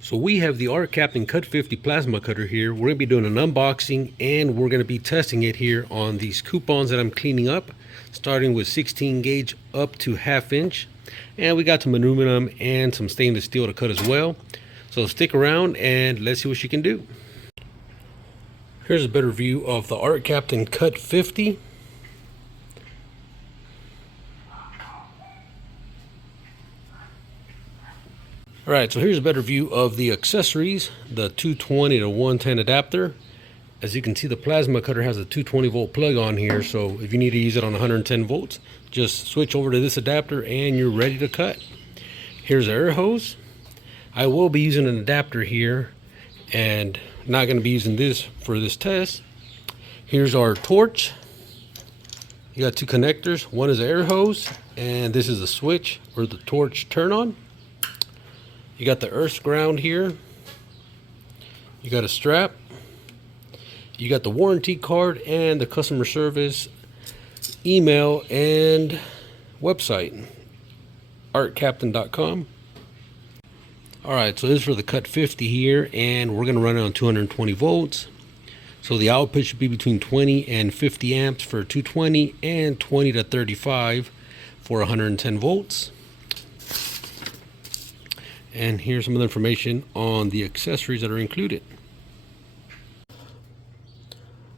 So we have the Arccaptain Cut50 plasma cutter here. We're going to be doing an unboxing and we're going to be testing it here on these coupons that I'm cleaning up, starting with 16 gauge up to 1/2 inch. And we got some aluminum and some stainless steel to cut as well. So stick around and let's see what she can do. Here's a better view of the Arccaptain Cut50. Alright, so here's a better view of the accessories, the 220 to 110 adapter. As you can see, the plasma cutter has a 220 volt plug on here, so if you need to use it on 110 volts, just switch over to this adapter and you're ready to cut. Here's the air hose. I will be using an adapter here and not going to be using this for this test. Here's our torch. You got two connectors. One is the air hose and this is the switch or the torch turn on. You got the earth ground here. You got a strap. You got the warranty card and the customer service email and website, arccaptain.com. Alright, so this is for the Cut50 here, and we're going to run it on 220 volts. So the output should be between 20 and 50 amps for 220 and 20 to 35 for 110 volts. And here's some of the information on the accessories that are included.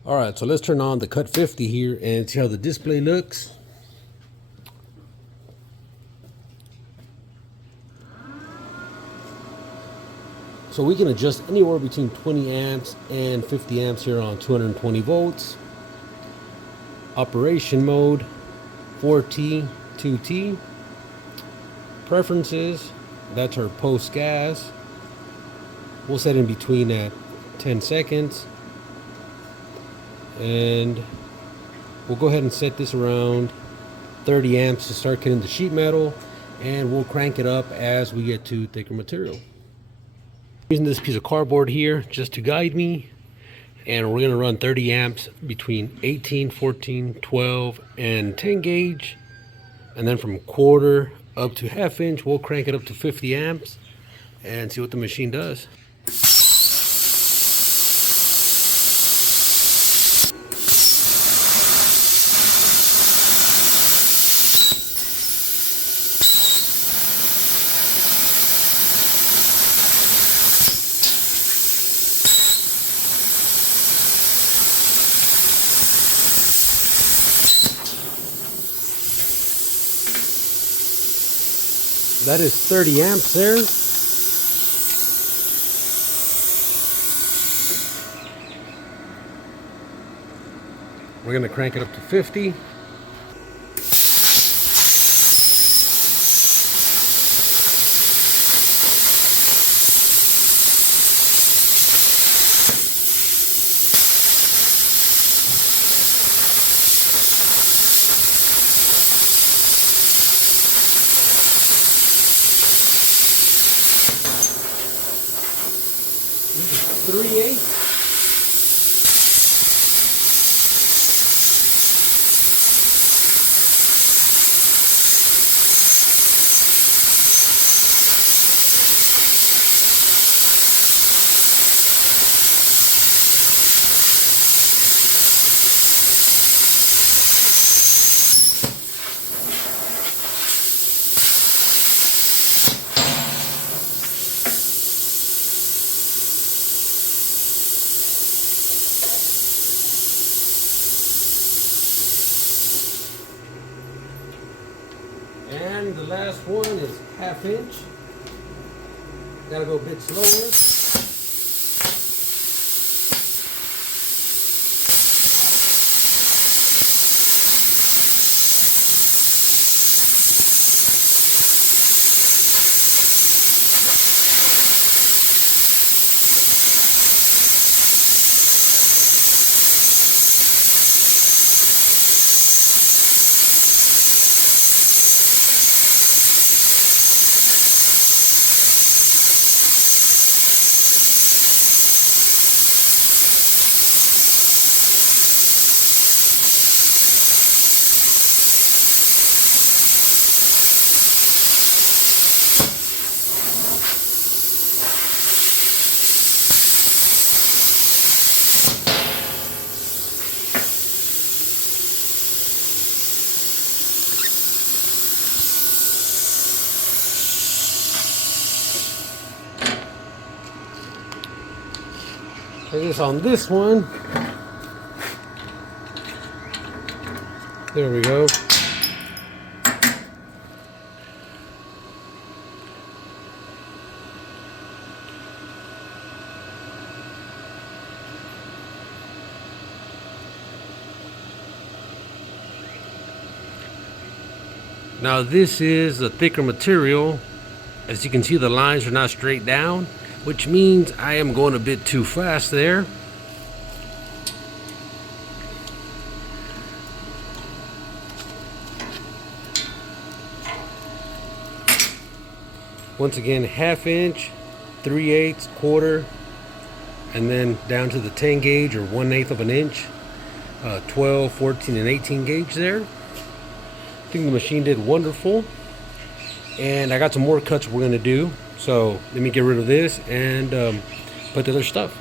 Alright, so let's turn on the Cut50 here and see how the display looks. So we can adjust anywhere between 20 amps and 50 amps here on 220 volts. Operation mode, 4T, 2T. Preferences. That's our post gas. We'll set in between at 10 seconds. And we'll go ahead and set this around 30 amps to start cutting the sheet metal. And we'll crank it up as we get to thicker material. Using this piece of cardboard here just to guide me. And we're going to run 30 amps between 18, 14, 12, and 10 gauge. And then from quarter up to 1/2 inch, we'll crank it up to 50 amps and see what the machine does. That is 30 amps there. We're going to crank it up to 50. This is 3/8. And the last one is 1/2 inch. Gotta go a bit slower. I guess on this one, there we go. Now this is a thicker material. As you can see, the lines are not straight down, which means I am going a bit too fast there. Once again, 1/2 inch, 3/8, quarter, and then down to the 10 gauge or 1/8 of an inch, 12, 14, and 18 gauge there. I think the machine did wonderful, and I got some more cuts we're going to do. So let me get rid of this and put the other stuff.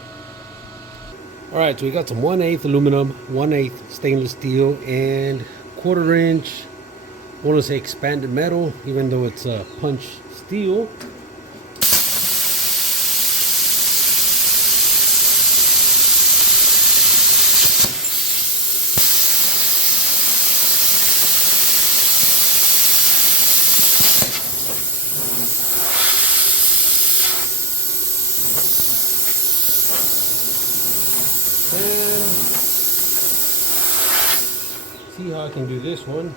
All right, so we got some 1/8 aluminum, 1/8 stainless steel, and 1/4 inch, I want to say expanded metal, even though it's punch steel. And see how I can do this one.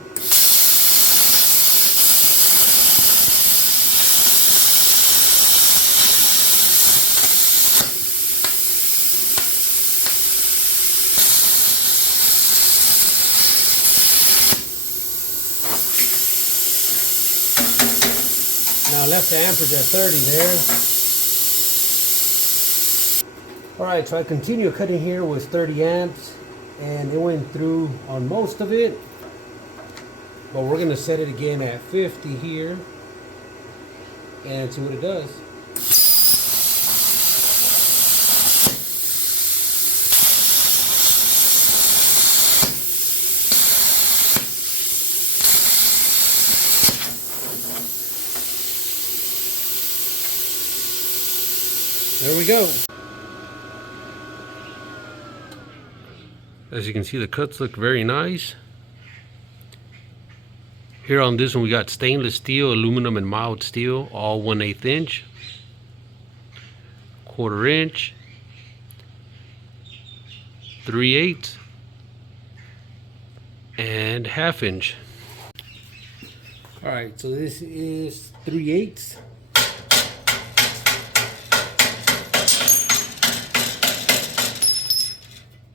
Now I left the amperage at 30 there. Alright, so I continue cutting here with 30 amps, and it went through on most of it. But we're going to set it again at 50 here and see what it does. There we go. As you can see, the cuts look very nice. Here on this one we got stainless steel, aluminum, and mild steel, all 1/8 inch, 1/4 inch, 3/8, and 1/2 inch. Alright, so this is 3/8.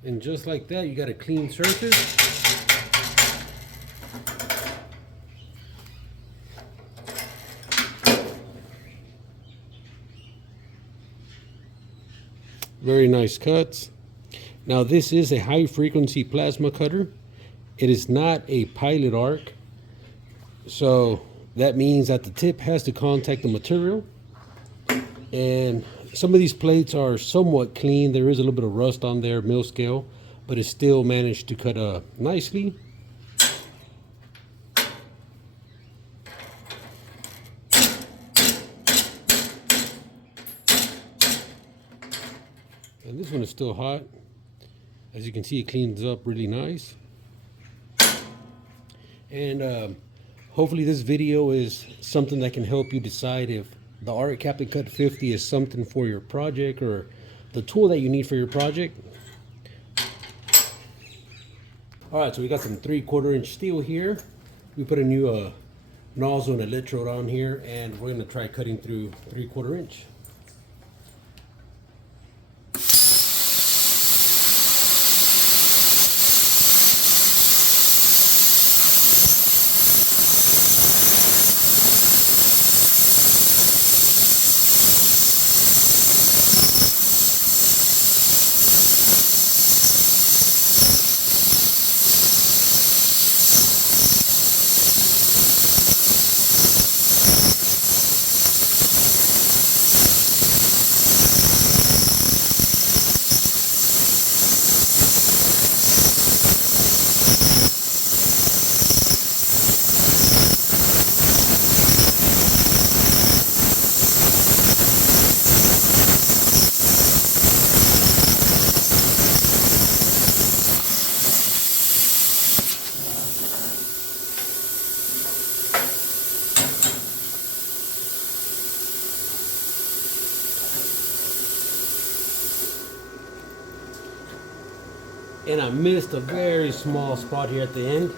And just like that, you got a clean surface. Very nice cuts. Now this is a high frequency plasma cutter. It is not a pilot arc. So that means that the tip has to contact the material. And some of these plates are somewhat clean. There is a little bit of rust on there, mill scale, but it still managed to cut nicely. And this one is still hot. As you can see, it cleans up really nice. And hopefully this video is something that can help you decide if the Arccaptain Cut50 is something for your project or the tool that you need for your project. Alright, so we got some 3/4 inch steel here. We put a new nozzle and electrode on here, and we're going to try cutting through 3/4 inch. and I missed a very small spot here at the end.